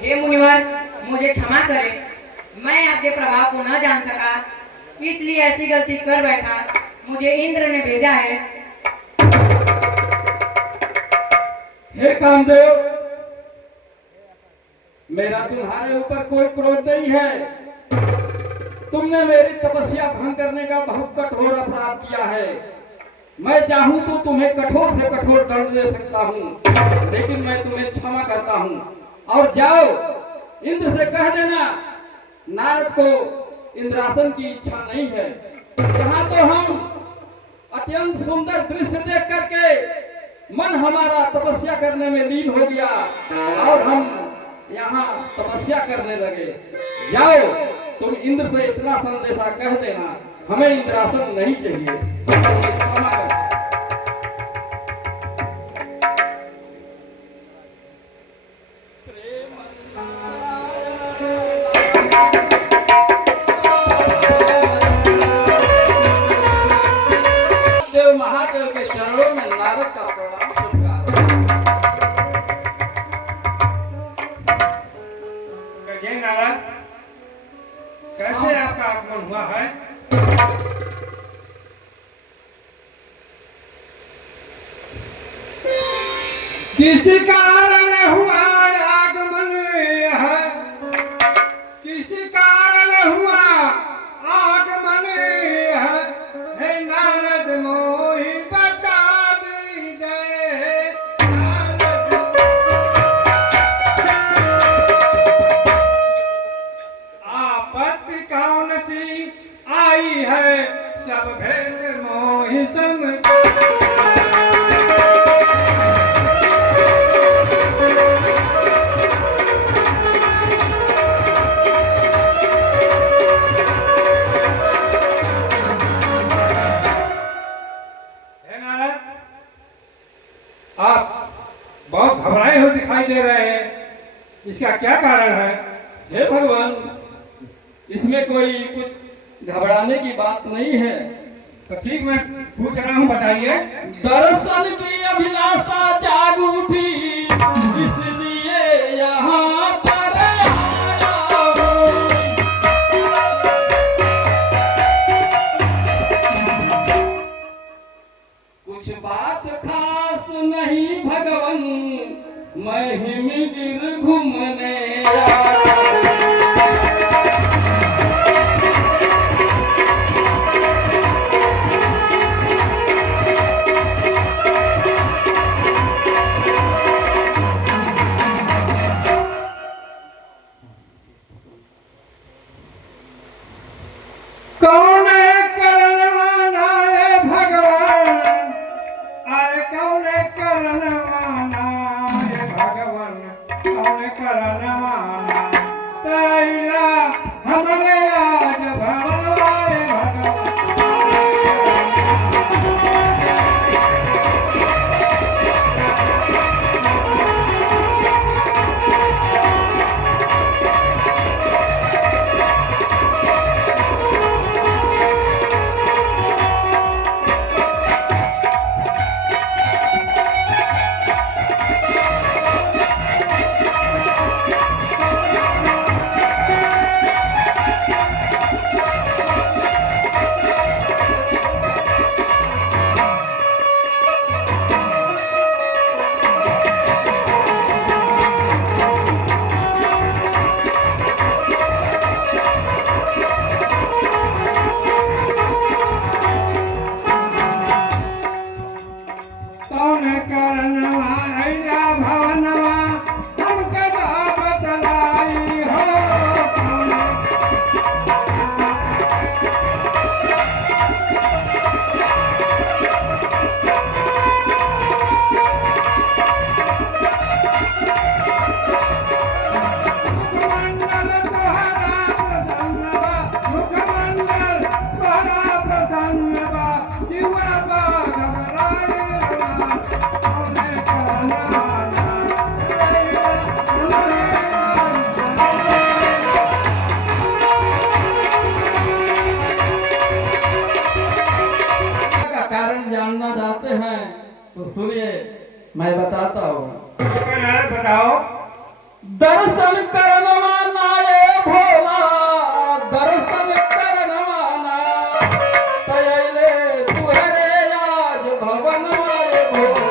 हे मुनिवर, मुझे क्षमा करें, मैं आपके प्रभाव को न जान सका, इसलिए ऐसी गलती कर बैठा। मुझे इंद्र ने भेजा है। हे कामदेव, मेरा तुम्हारे ऊपर कोई क्रोध नहीं है। तुमने मेरी तपस्या भंग करने का बहुत कठोर अपराध किया है। मैं चाहूं तो तुम्हें कठोर से कठोर दंड दे सकता हूं, लेकिन मैं तुम्हें क्षमा करता हूं। और जाओ, इंद्र से कह देना नारद को इंद्रासन की इच्छा नहीं है। यहाँ तो हम अत्यंत सुंदर दृश्य देख करके मन हमारा तपस्या करने में लीन हो गया और हम यहाँ तपस्या करने लगे। जाओ, तुम इंद्र से इतना संदेशा कह देना, हमें इंद्रासन नहीं चाहिए। क्षमा कर। महादेव के चरणों में नारद का प्रणाम स्वीकार। नारद, कैसे आपका आगमन हुआ है? किस कारण हुआ आगमन है? किस कारण हुआ आगमन है? हे नारद मोहि बता दीजिए। आपत्ति कौन सी आई है? सब भेद मोहि समझ। आप बहुत घबराए हुए दिखाई दे रहे हैं, इसका क्या कारण है? हे भगवान, इसमें कोई कुछ घबराने की बात नहीं है। तो ठीक, मैं पूछ रहा हूँ, बताइए। दर्शन की अभिलाषा जाग उठी, इसलिए यहाँ पर आया हूँ। कुछ बात खास नहीं भगवन, मैं हिमगिर घूमने आया। कौन करनवाना है भगवान? अरे कौन करनवाना है भगवान? कौन करनवाना? तैला हमने आज भगवान भगवान। मैं बताता हूँ। ठीक है नारद, बताओ। दर्शन करनवाना ये भोला, दर्शन करनवाना, तयले तुहरे आज भवन ये भोला।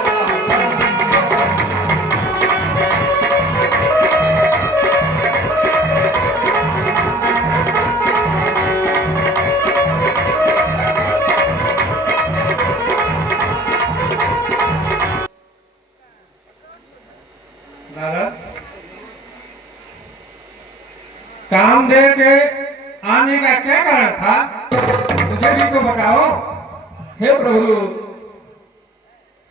नारद, कामदेव के आने का क्या कारण था, मुझे भी तो बताओ। हे प्रभु,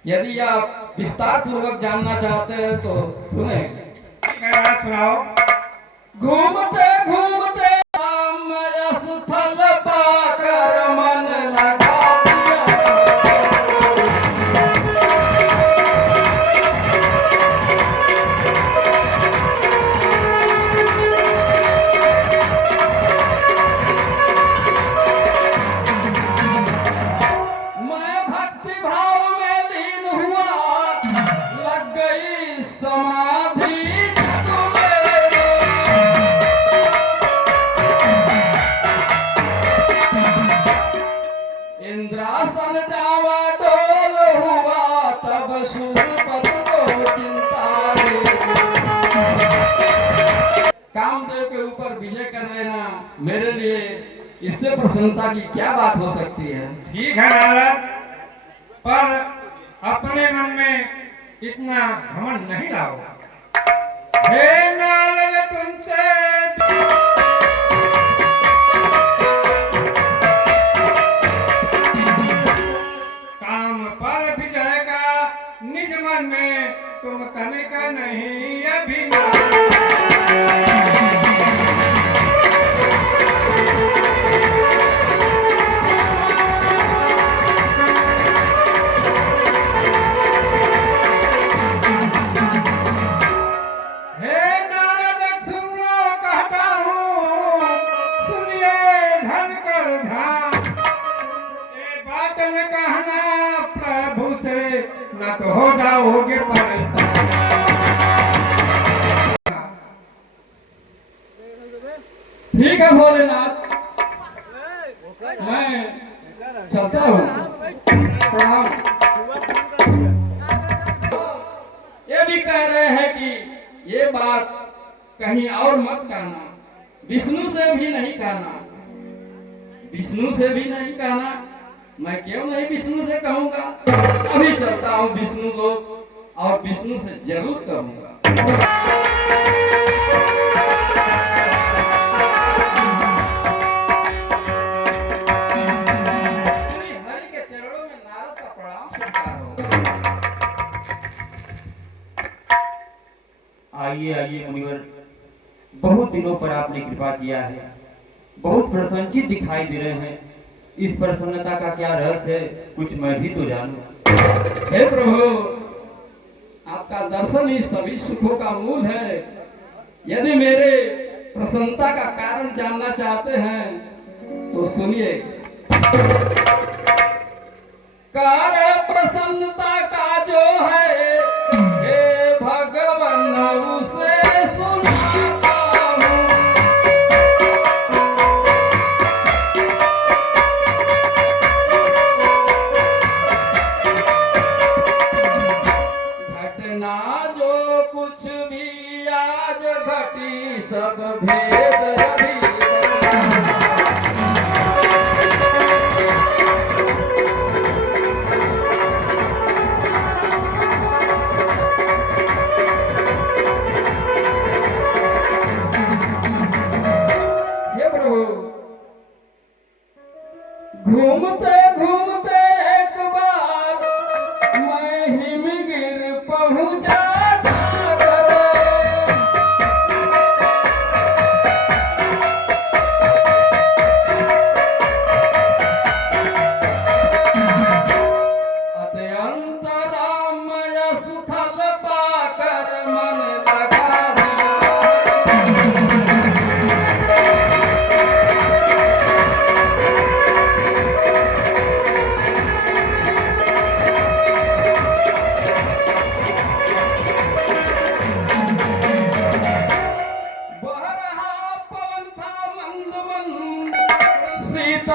यदि आप विस्तार पूर्वक जानना चाहते हैं तो सुने। ठीक है नारद, सुनाओ। घूमते घूमते राम स्थल पाकर मन लगा दिया। मैं भक्ति भाव में लीन हुआ, लग गई समाधि जग मेरे। इंद्रासन डावाडोल हुआ, तब सूरपत को चिंता रे। कामदेव के ऊपर विजय कर लेना मेरे लिए इससे प्रसन्नता की क्या बात हो सकती है। ठीक है नारद, पर अपने मन में इतना घमंड नहीं लाओ। हे नारद, तुमसे काम पर विजय का निज मन में तुम तनिक नहीं अभिमान। हे नारद, सुन लो कहता हूँ, सुनिए धन कर ध्यान। ये बात न कहना प्रभु से, न तो हो जाओगे परेशान। ठीक है भोलेनाथ, मैं चलता हूँ। प्रणाम। ये भी कह रहे हैं कि ये बात कहीं और मत कहना, विष्णु से भी नहीं कहना। विष्णु से भी नहीं कहना, मैं क्यों नहीं विष्णु से कहूंगा। अभी चलता हूँ विष्णु लोक और विष्णु से जरूर कहूंगा। श्री हरि के चरणों में नारद का प्रणाम स्वीकार हो। आइए आइए मुनिवर, बहुत दिनों पर आपने कृपा किया है, बहुत प्रसन्नचित दिखाई दे रहे हैं। इस प्रसन्नता का क्या रहस्य है, कुछ मैं भी तो जानूं। हे प्रभु, आपका दर्शन ही सभी सुखों का मूल है। यदि मेरे प्रसन्नता का कारण जानना चाहते हैं तो सुनिए। कारण प्रसन्नता का जो है, हे भगवान उसे सुनाता हूँ। घटना जो कुछ भी आज घटी, सब भेद रवि हे प्रभु, घूमते घूमते एक बार मैं हिमगिर पहुंचा जाकर।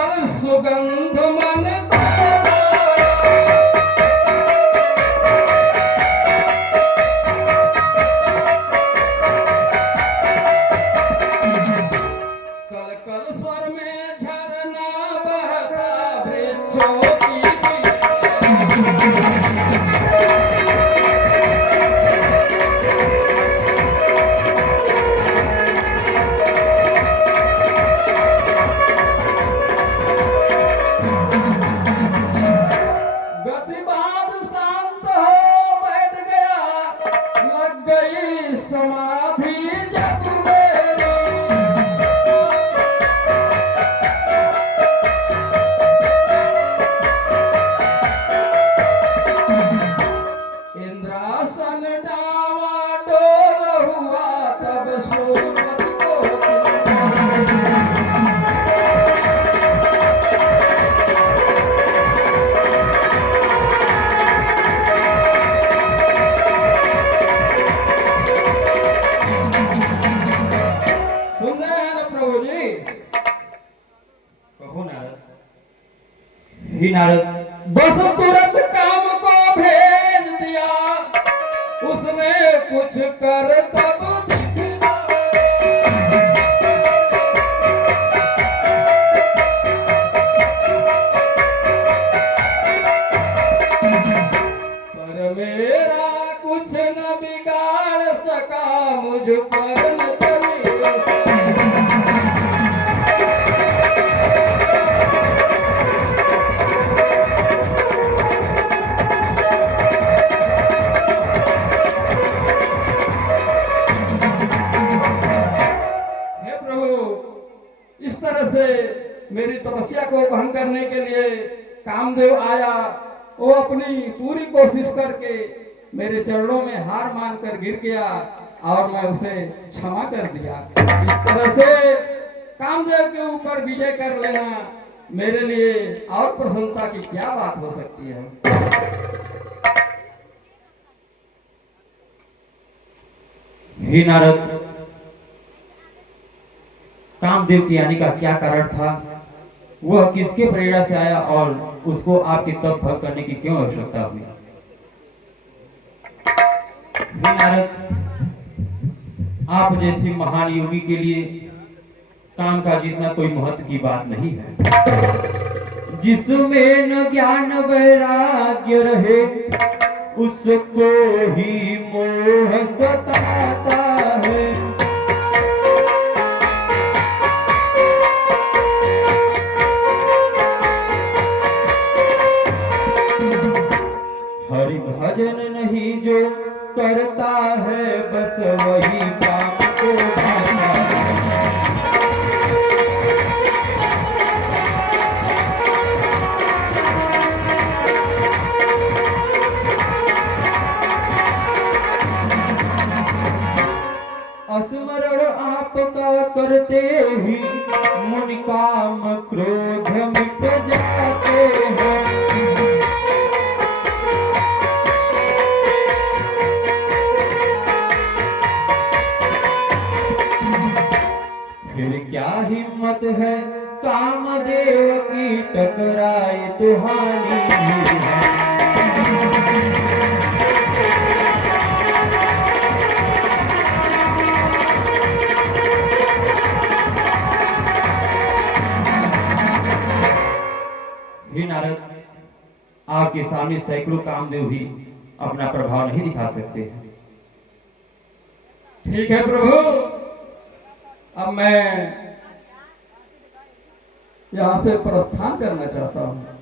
पर सुगंध मन को कल कल स्वर में झरना बहता वृक्षों की गतिवाद शांत हो बैठ गया, लग गई समाधि जब मेरी। इंद्रासन डावाडोल हुआ तब सूरत को सुन रहे हैं ना प्रभु जी? कहो नारद। ही नारद, बस तुरंत काम को भेज दिया, उसने कुछ कर तब दिखला। पर मेरा कुछ न बिगाड़ सका, मुझ पर न चली। हे प्रभु, इस तरह से मेरी तपस्या को भंग करने के लिए कामदेव आया। वो अपनी पूरी कोशिश करके मेरे चरणों में हार मानकर गिर गया और मैं उसे क्षमा कर दिया। इस तरह से कामदेव के ऊपर विजय कर लेना मेरे लिए और प्रसन्नता की क्या बात हो सकती है। हे नारद, कामदेव के आने का क्या कारण था? वह किसके प्रेरणा से आया और उसको आपके तप भंग करने की क्यों आवश्यकता हुई? हे नारद, आप जैसे महान योगी के लिए काम का जीतना कोई महत्व की बात नहीं है। जिसमें न ज्ञान वैराग्य रहे, उसको ही मोह सताता है। हरि भजन नहीं जो करता है, बस वही काम को भाता है। स्मरण आपका करते ही मुनि काम क्रोध मिट जाते हैं। फिर क्या हिम्मत है कामदेव की, टकराए तो हानि ही है। हे नारद, आपके सामने सैकड़ों कामदेव भी अपना प्रभाव नहीं दिखा सकते। ठीक है प्रभु, अब मैं यहाँ से प्रस्थान करना चाहता हूँ।